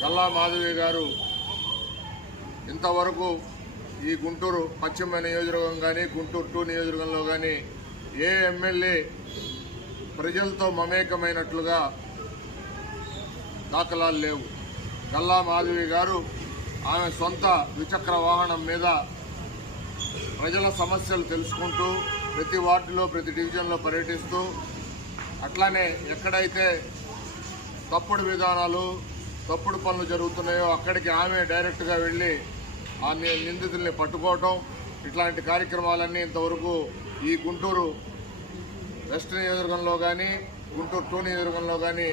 గల్లా మాధవి గారు ఇంతవరకు ఈ గుంటూరు పశ్చిమ నియోజకవర్గం కానీ గుంటూరు 2 నియోజకవర్గంలో కానీ ఏ ఎమ్మెల్యే ప్రజలతో మమేకమైనట్లుగా దాఖలాలు లేవు. గల్లా మాధవి గారు ఆమె సొంత ద్విచక్ర వాహనం మీద ప్రజల సమస్యలు తెలుసుకుంటూ ప్రతి వార్డులో ప్రతి డివిజన్లో పర్యటిస్తూ అట్లానే ఎక్కడైతే తప్పుడు విధానాలు తప్పుడు పనులు జరుగుతున్నాయో అక్కడికి ఆమె డైరెక్ట్గా వెళ్ళి ఆ నిందితుల్ని పట్టుకోవటం ఇట్లాంటి కార్యక్రమాలన్నీ ఇంతవరకు ఈ గుంటూరు వెస్ట్ నియోజకవర్గంలో కానీ గుంటూరు 2 నియోజకవర్గంలో కానీ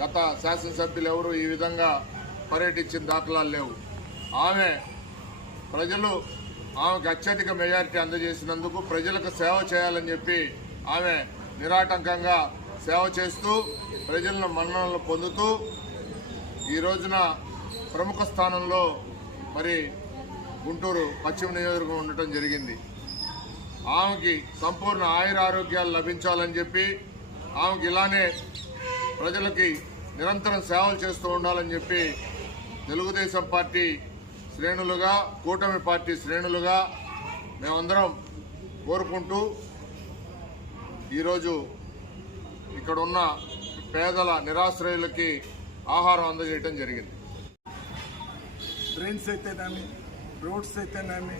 గత శాసనసభ్యులు ఎవరు ఈ విధంగా పర్యటించిన దాఖలాలు లేవు. ఆమెకు అత్యధిక మెజారిటీ అందజేసినందుకు ప్రజలకు సేవ చేయాలని చెప్పి ఆమె నిరాటంకంగా సేవ చేస్తూ ప్రజలను మన్ననలు పొందుతూ ఈ రోజున ప్రముఖ స్థానంలో మరి గుంటూరు పశ్చిమ నియోజకవర్గం ఉండటం జరిగింది. ఆమెకి సంపూర్ణ ఆయురారోగ్యాలు లభించాలని చెప్పి ఆమెకి ఇలానే ప్రజలకి నిరంతరం సేవలు చేస్తూ ఉండాలని చెప్పి తెలుగుదేశం పార్టీ శ్రేణులుగా కూటమి పార్టీ శ్రేణులుగా మేమందరం కోరుకుంటూ ఈరోజు ఇక్కడున్న పేదల నిరాశ్రయులకి ఆహారం అందజేయడం జరిగింది. డ్రైన్స్ అయితేనేమి, రోడ్స్ అయితేనేమి,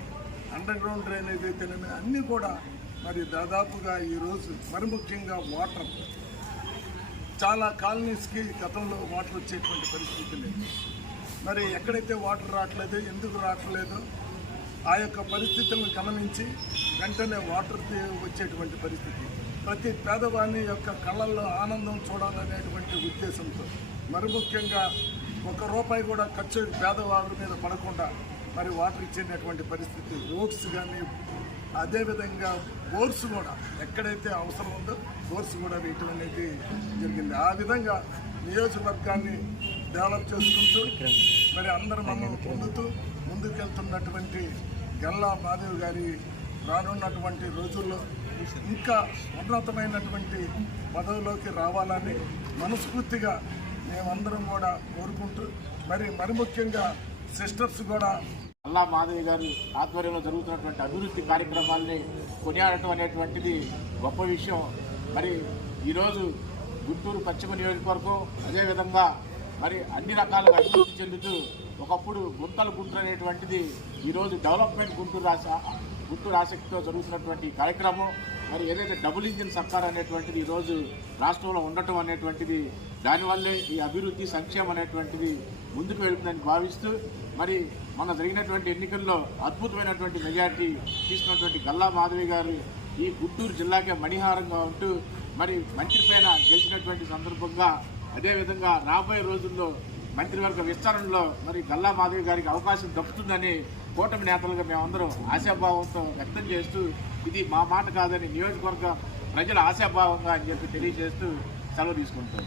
అండర్ గ్రౌండ్ డ్రైనేజ్ అయితేనేమి అన్నీ కూడా మరి దాదాపుగా ఈరోజు మరి ముఖ్యంగా వాటర్ చాలా కాలనీస్కి గతంలో వాటర్ వచ్చేటువంటి పరిస్థితి లేదు. మరి ఎక్కడైతే వాటర్ రావట్లేదు, ఎందుకు రావట్లేదు, ఆ యొక్క పరిస్థితులను గమనించి వెంటనే వాటర్ వచ్చేటువంటి పరిస్థితి ప్రతి పేదవాని యొక్క కళ్ళల్లో ఆనందం చూడాలనేటువంటి ఉద్దేశంతో మరి ముఖ్యంగా ₹1 కూడా ఖర్చు పేదవాళ్ళ మీద పడకుండా మరి వాటర్ ఇచ్చేటటువంటి పరిస్థితి. రోడ్స్ కానీ అదేవిధంగా బోర్స్ కూడా ఎక్కడైతే అవసరం ఉందో బోర్స్ కూడా వేయటం అనేది జరిగింది. ఆ విధంగా నియోజకవర్గాన్ని డెవలప్ చేసుకుంటూ మరి అందరూ మనం పొందుతూ ముందుకెళ్తున్నటువంటి గల్లా మాధవి గారి రానున్నటువంటి రోజుల్లో ఇంకా ఉన్నతమైనటువంటి పదవిలోకి రావాలని మనస్ఫూర్తిగా మేమందరం కూడా కోరుకుంటూ మరి ముఖ్యంగా సిస్టర్స్ కూడా గల్లా మాధవి గారి ఆధ్వర్యంలో జరుగుతున్నటువంటి అభివృద్ధి కార్యక్రమాల్ని కొనియాడటం అనేటువంటిది గొప్ప విషయం. మరి ఈరోజు గుంటూరు పశ్చిమ నియోజకవర్గం అదేవిధంగా మరి అన్ని రకాలుగా అభివృద్ధి చెందుతూ ఒకప్పుడు గుంటూరు అనేటువంటిది ఈరోజు డెవలప్మెంట్ గుంటూరు ఆసక్తితో జరుగుతున్నటువంటి కార్యక్రమం. మరి ఏదైతే డబుల్ ఇంజిన్ సర్కార్ అనేటువంటిది ఈరోజు రాష్ట్రంలో ఉండటం అనేటువంటిది దానివల్లే ఈ అభివృద్ధి సంక్షేమం అనేటువంటిది ముందుకు వెళ్తుందని భావిస్తూ మరి మొన్న జరిగినటువంటి ఎన్నికల్లో అద్భుతమైనటువంటి మెజార్టీ తీసుకున్నటువంటి గల్లా మాధవి గారు ఈ గుంటూరు జిల్లాకే మణిహారంగా ఉంటూ మరి మంత్రి పైన గెలిచినటువంటి సందర్భంగా అదేవిధంగా రాబోయే రోజుల్లో మంత్రివర్గ విస్తరణలో మరి గల్లా మాధవి గారికి అవకాశం దక్కుతుందని కూటమి నేతలుగా మేమందరం ఆశాభావంతో వ్యక్తం చేస్తూ ఇది మా మాట కాదని నియోజకవర్గ ప్రజల ఆశాభావంగా అని చెప్పి తెలియజేస్తూ సెలవు తీసుకుంటాం.